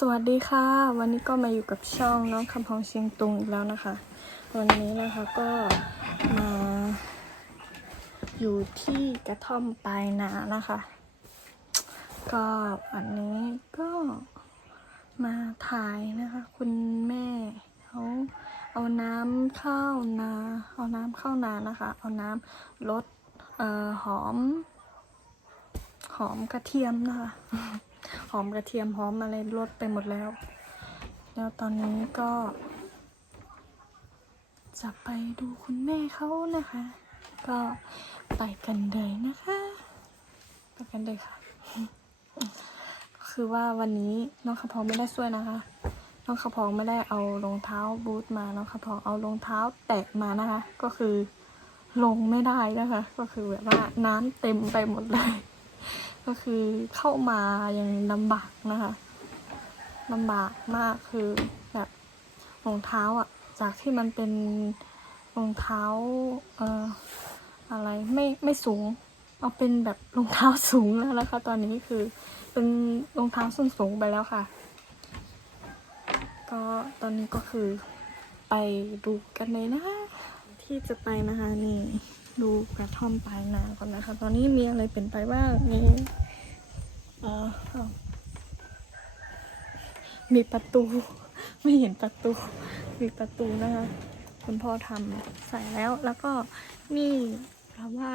สวัสดีค่ะ วันนี้ก็มาอยู่กับช่องน้องคำพองเชียงตุงอีกแล้วนะคะ วันนี้นะคะก็มาอยู่ที่กระท่อมปลายนานะคะ ก็วันนี้ก็มาถ่ายนะคะ คุณแม่เขาเอาน้ำเข้านาเอาน้ำเข้านานะคะ เอาน้ำลดเอ่อหอม หอมกระเทียมนะคะ หอมกระเทียมหอมอะไรลดไปหมดแล้ว แล้วตอนนี้ก็ จะไปดูคุณแม่เขานะคะ ก็ไปกันเลยนะคะ ไปกันเลยค่ะ คือว่าวันนี้น้องขะพองไม่ได้ช่วยนะคะ น้องขะพองไม่ได้เอารองเท้าบูทมา น้องขะพองเอารองเท้าแตะมานะคะ ก็คือลงไม่ได้นะคะ ก็คือแบบว่าน้ำเต็มไปหมดเลย ก็คือเข้ามาอยังลำบากนะคะลำบากมากคือแบบรองเท้าอะ จากที่มันเป็นรองเท้าเอ่ออะไรไม่ไม่สูง เอาเป็นแบบรองเท้าสูงแล้วนะคะตอนนี้คือเป็นรองเท้าส้นสูงไปแล้วค่ะ ก็ตอนนี้ก็คือไปดูกันเลยนะคะที่จะไปนะคะนี่ ดูกระท่อมปลายนาก่อนนะคะ ตอนนี้มีอะไรเปลี่ยนไปบ้างมีเอ่อมีประตู ไม่เห็นประตู มีประตูนะคะ คุณพ่อทำใส่แล้วแล้วก็นี่เพราะว่า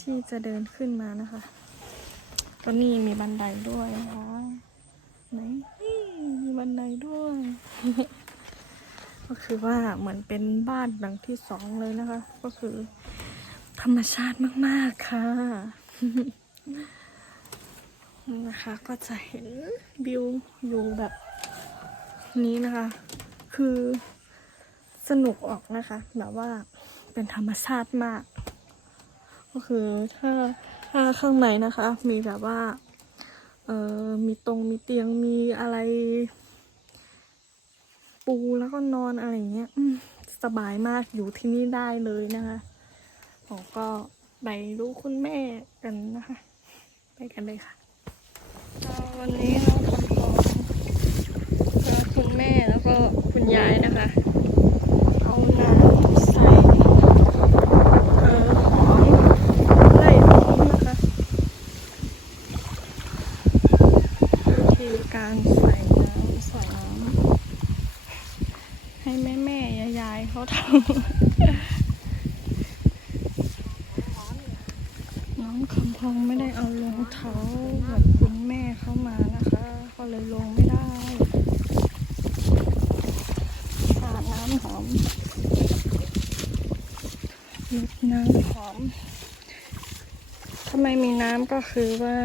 ที่จะเดินขึ้นมานะคะก็นี่มีบันไดด้วยนะคะไหนมีบันไดด้วย ก็คือว่าเหมือนเป็นบ้านหลังที่สองเลยนะคะ ก็คือ ธรรมชาติมาก ๆ ค่ะนะคะ ก็จะเห็นวิวอยู่แบบนี้นะคะ คือสนุกออกนะคะ แบบว่าเป็นธรรมชาติมาก ก็คือถ้าถ้าข้างในนะคะ มีแบบว่าเออมีตรงมีเตียงมีอะไร ปูแล้วก็นอนอะไรเงี้ยสบายมากอยู่ที่นี่ได้เลยนะคะผมก็ไปดูคุณแม่กันนะคะ ไปกันเลยค่ะ วันนี้น้องคำพองคุณแม่แล้วก็คุณยายนะคะ เอาน้ำใส่เอ่อหอมไล่หอมนะคะวิธีการใส่น้ำใส่น้ำ ให้แม่แม่ยายยายๆเขาทำ น้องคำพองไม่ได้เอารองเท้าแบบคุณแม่เข้ามานะคะ ก็เลยลงไม่ได้สาดน้ำหอมลดน้ำหอมถ้าไม่มีน้ำก็คือว่า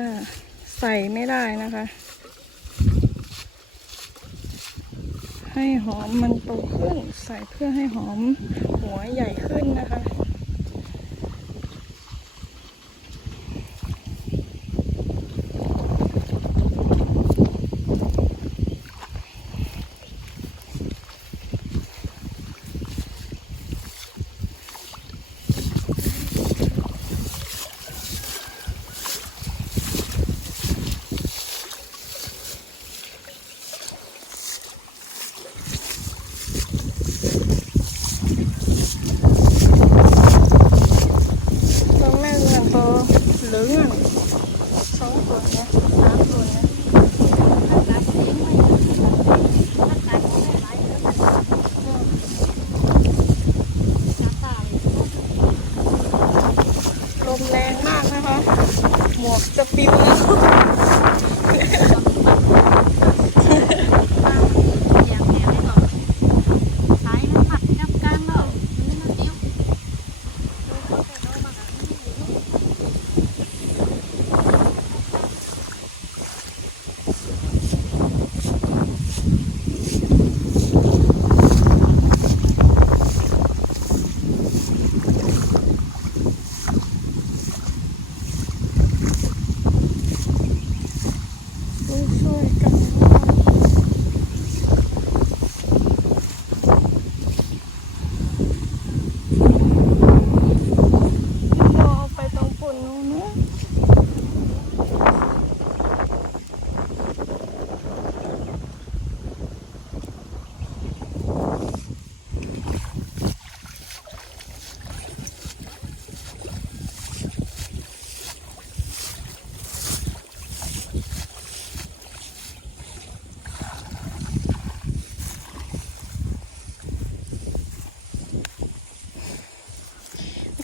ใส่ไม่ได้นะคะ ให้หอมมันโตขึ้น ใส่เพื่อให้หอมหัวใหญ่ขึ้นนะคะ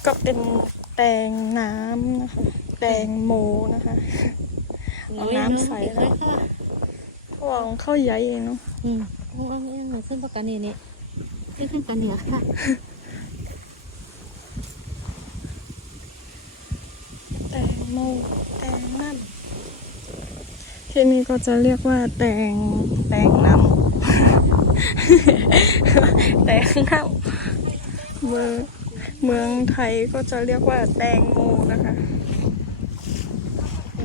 ก็เป็นแตงน้ำนะคะ แตงโมนะคะเอาน้ำใส่แล้วเพราะว่าของเข้าใหญ่เองเนาะอืมโอ้ยหนูขึ้นประกันนี่นี่ขึ้นกันเหนือค่ะแตงโมแตงน้ำที่นี่ก็จะเรียกว่าแตงแตงน้ำแตงน้ำเมือง เมืองไทยก็จะเรียกว่าแตงโมนะคะ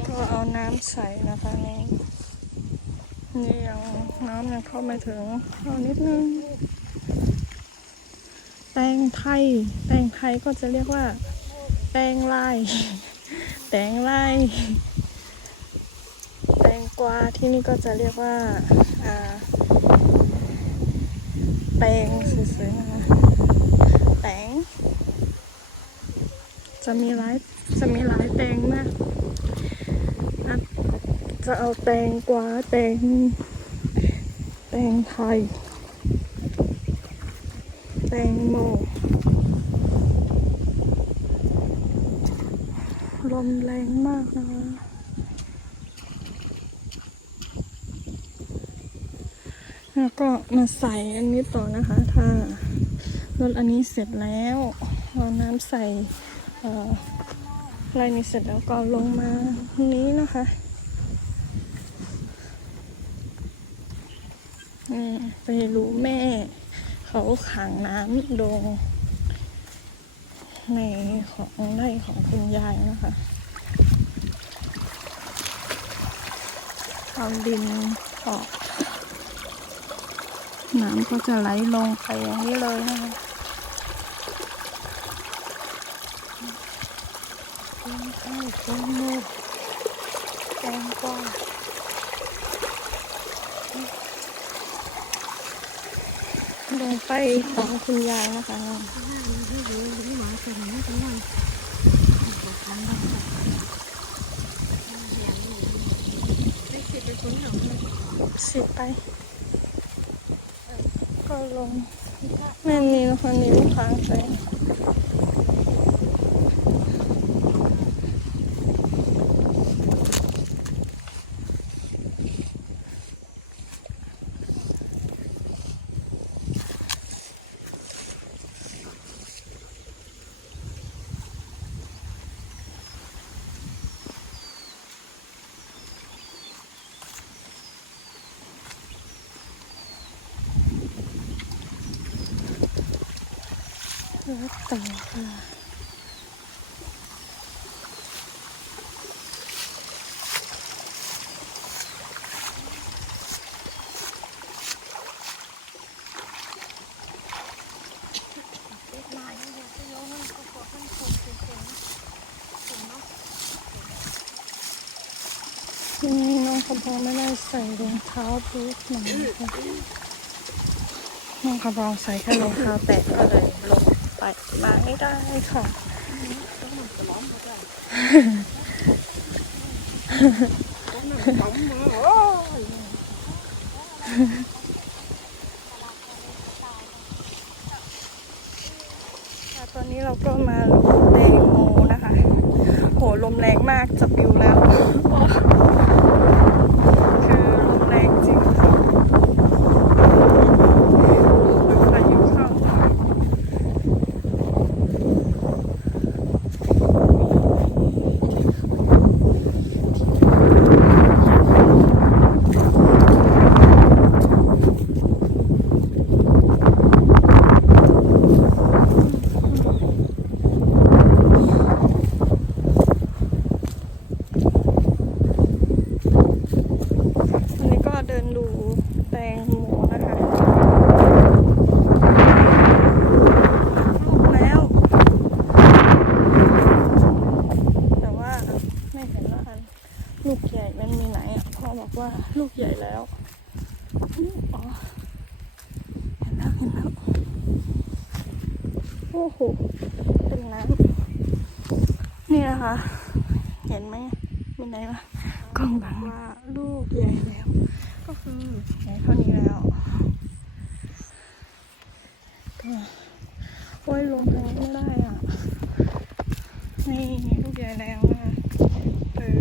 ก็เอาน้ำใส่นะคะนี่นี่ยังน้ำยังเข้าไม่ถึงเอานิดนึง แตงไทย แตงไทยก็จะเรียกว่า แตงลาย แตงลายแตงกวาที่นี่ก็จะเรียกว่าอ่าแตงสวยๆนะคะ แตง จะมีหลายจะมีหลายแตงมากอะจะเอาแตงกวาแตงแตงไทย แตงโมลมแรงมากนะคะแล้วก็มาใส่อันนี้ต่อนะคะ ถ้า ถอันนี้เสร็จแล้วเอาน้ำใส่เอ่ออะไรนี้เสร็จแล้วก็ลงมานี้นะคะไปรู้แม่ เขาขังน้ำลงในของไร่ของคุณยายนะคะเอาดินออกน้ำก็จะไหลลงไปอย่างนี้เลยนะคะแตงข้าวแตงโมแตงกวาลงไปของคุณยายนะคะสิบไป ก็ลงแม่นี่นะคะนี่ลูกค้างใส่ ต่อค่ะนี้น้องขบองไม่ได้ใส่รองเท้าบูทมานะคะน้องขบองใส่แค่รองเท้าแตะก็เลยล มาไม่ได้ค่ะ ตอนนี้เราก็มาแตงโมนะคะ โหลมแรงมากจะปิวแล้ว มีไหนวะกล่องบังว่าลูกใหญ่แล้ว ก็คือใหญ่เท่านี้แล้วก็โอ้ยลงแรงไม่ได้อะ นี่ลูกใหญ่แล้วนะเออ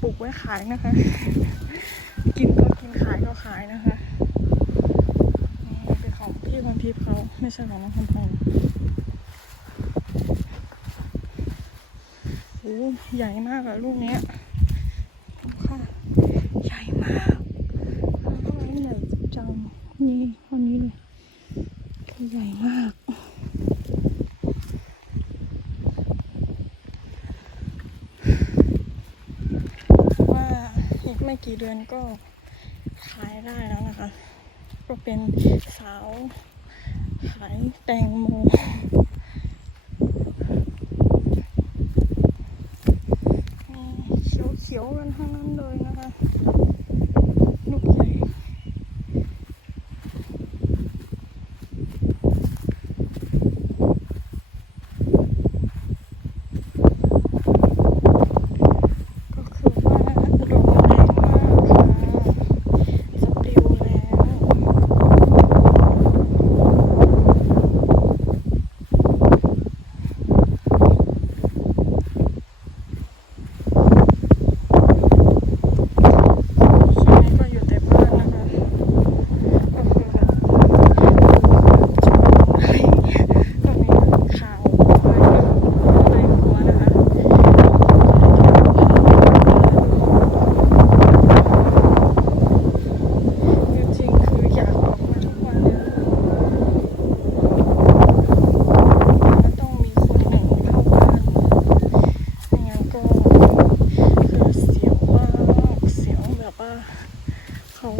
ปลูกไว้ขายนะคะ กินก็กินขายก็ขายนะคะนี่เป็นของพี่คนทิพย์เขาไม่ใช่ของน้องคำพงโอ้ใหญ่มากอะลูกเนี้ยค่ะ ใหญ่มากทำไมใหญ่จัง นี่เท่านี้เลยคือใหญ่มาก ว่าอีก ไม่กี่เดือนก็ขายได้แล้วนะคะ ก็เป็นสาวขายแตงโมนี่เขียวๆกันทั้งนั้นเลยนะคะ ลูกใหญ่ ก็คือว่าลมแรงมากค่ะจะปลิวแล้ว ช่วงนี้ก็อยู่แต่บ้านนะคะ ก็คือแบบจะมาอะไรอย่างเงี้ยก็มีข่าวอะไรอะไรหัวนะคะจริงๆคืออยากออกมาทุกวันเลยมันต้องมีคนหนึ่งเข้าบ้านไม่งั้นก็คือเสียวมากเสียวแบบว่า เขา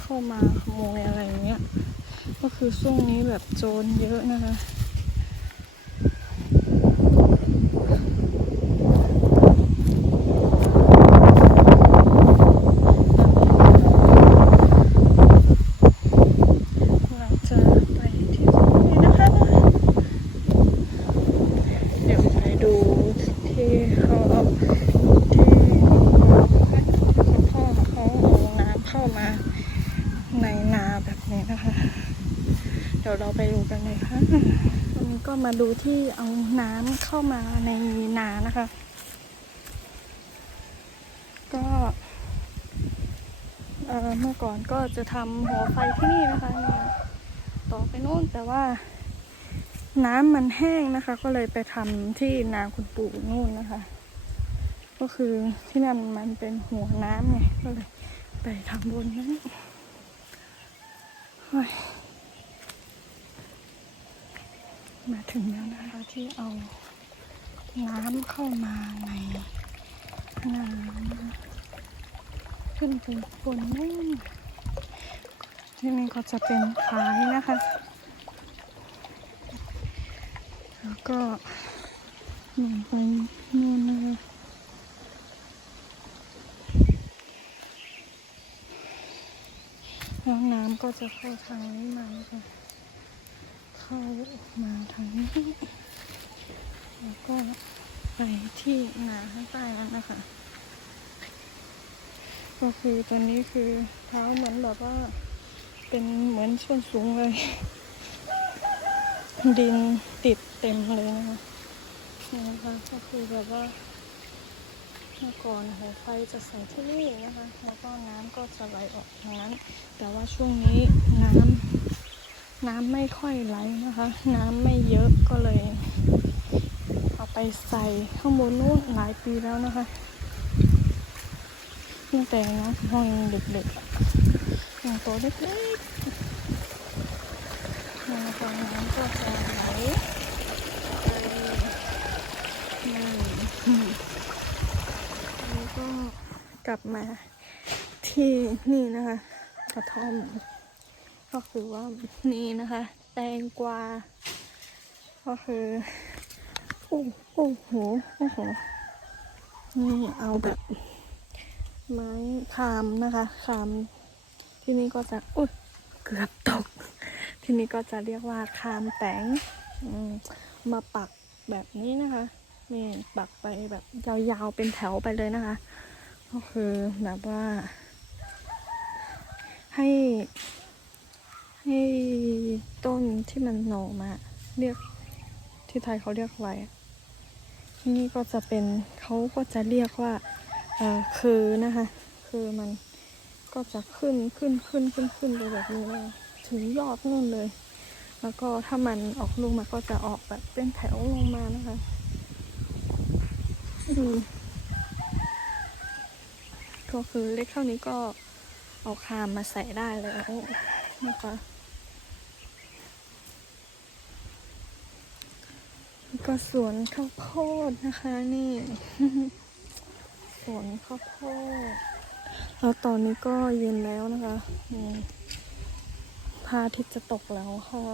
เข้ามาขโมยอะไรอย่างเงี้ย ก็คือช่วงนี้แบบ โจรเยอะนะคะ เราจะไปที่นี่นะคะ เดี๋ยวไปดูที่เขาเอาที่คุณพ่อเขาเอาน้ำเข้ามาในนาแบบนี้นะคะ เดี๋ยวเราไปดูกันเลยค่ะวันนี้ก็ มาดูที่เอาน้ำเข้ามาในนานะคะ ก็เออเมื่อก่อนก็จะทำหัวไฟที่นี่นะคะต่อไปโน่นแต่ว่าน้ำมันแห้งนะคะ ก็เลยไปทำที่นาคุณปู่นู่นนะคะ ก็คือที่นั่นมันเป็นหัวน้ำไงก็เลยไปทำบนนั้นโอ้ย มาถึงแล้วนะคะที่เอาน้ำเข้ามาในนานขึ้นไปบนนู่นที่นี่ก็จะเป็นขายนะคะ แล้วก็ลงไปนู่นนะคะแล้วน้ำก็จะเข้าทางนี้มานะคะ เข้ามาทางนี้ แล้วก็ไปที่นาข้างใต้นั้นนะคะ ก็คือตอนนี้คือเท้าเหมือนแบบว่าเป็นเหมือนส่วนสูงเลย ดินติดเต็มเลยนะคะนี่นะคะก็คือแบบว่าเมื่อก่อนหัวไฟจะใส่ที่นี่นะคะ แล้วก็น้ำก็จะไหลออกทางนั้น แต่ว่าช่วงนี้น้ำ น้ำไม่ค่อยไหลนะคะ น้ำไม่เยอะก็เลย เอาไปใส่ข้างบนนู้นหลายปีแล้วนะคะตั้งแต่น้องห้องยังเด็กๆอะยังตัวเล็กๆนี่นะคะน้ำก็จะไหลไปนั่นอืมแล้วก็กลับมาที่นี่นะคะ กระท่อม ก็คือว่านี่นะคะ แตงกวา ก็คือโอ้โอ้โหโอ้โหนี่เอาแบบ ไม้คามนะคะคามที่นี่ก็จะอุ้ยเกือบตก ที่นี่ก็จะเรียกว่าคามแตงมมาปักแบบนี้นะคะนี่ปักไปแบบยาวๆเป็นแถวไปเลยนะคะ ก็คือแบบว่า ให้ ให้ต้นที่มันหน่มาเรียกที่ไทยเขาเรียกอะไรนี่ก็จะเป็นเขาก็จะเรียกว่าเอ่อคือนะคะ คือมันก็จะขึ้นขึ้นขึ้นขึ้นขึ้นไปแบบนี้เลยถึงยอดนู่นเลย แล้วก็ถ้ามันออกลูกมันก็จะออกแบบเป็นแถวลงมานะคะดูก็คือเล็กเท่านี้ก็เอาคามมาใส่ได้แล้ว นะคะก็สวนข้าวโพดนะคะนี่ สวนข้าวโพดแล้วตอนนี้ก็เย็นแล้วนะคะพาทิตจะตกแล้วค่ะ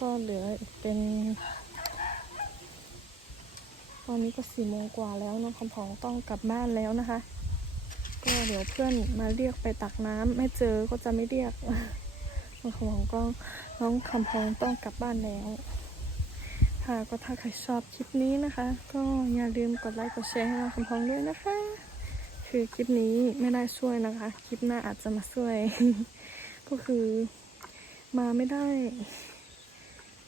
ก็เหลืออีกเป็น ตอนนี้ก็สี่โมงกว่าแล้วน้องคำพองต้องกลับบ้านแล้วนะคะ ก็เดี๋ยวเพื่อนมาเรียกไปตักน้ำไม่เจอก็จะไม่เรียก น้องคำพองก็น้องคำพองต้องกลับบ้านแล้ว ค่ะก็ถ้าใครชอบคลิปนี้นะคะ ก็อย่าลืมกดไลค์กดแชร์ให้เราคำพองด้วยนะคะ คือคลิปนี้ไม่ได้ช่วยนะคะ คลิปหน้าอาจจะมาช่วย ก็คือมาไม่ได้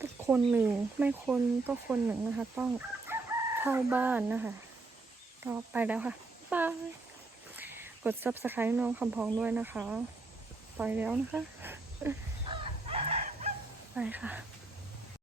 ก็คนหนึ่งไม่คนก็คนหนึ่งนะคะ ต้องเข้าบ้านนะคะก็ไปแล้วค่ะบายกด subscribe น้องคำพองด้วยนะคะ ไปแล้วนะคะ ไปค่ะ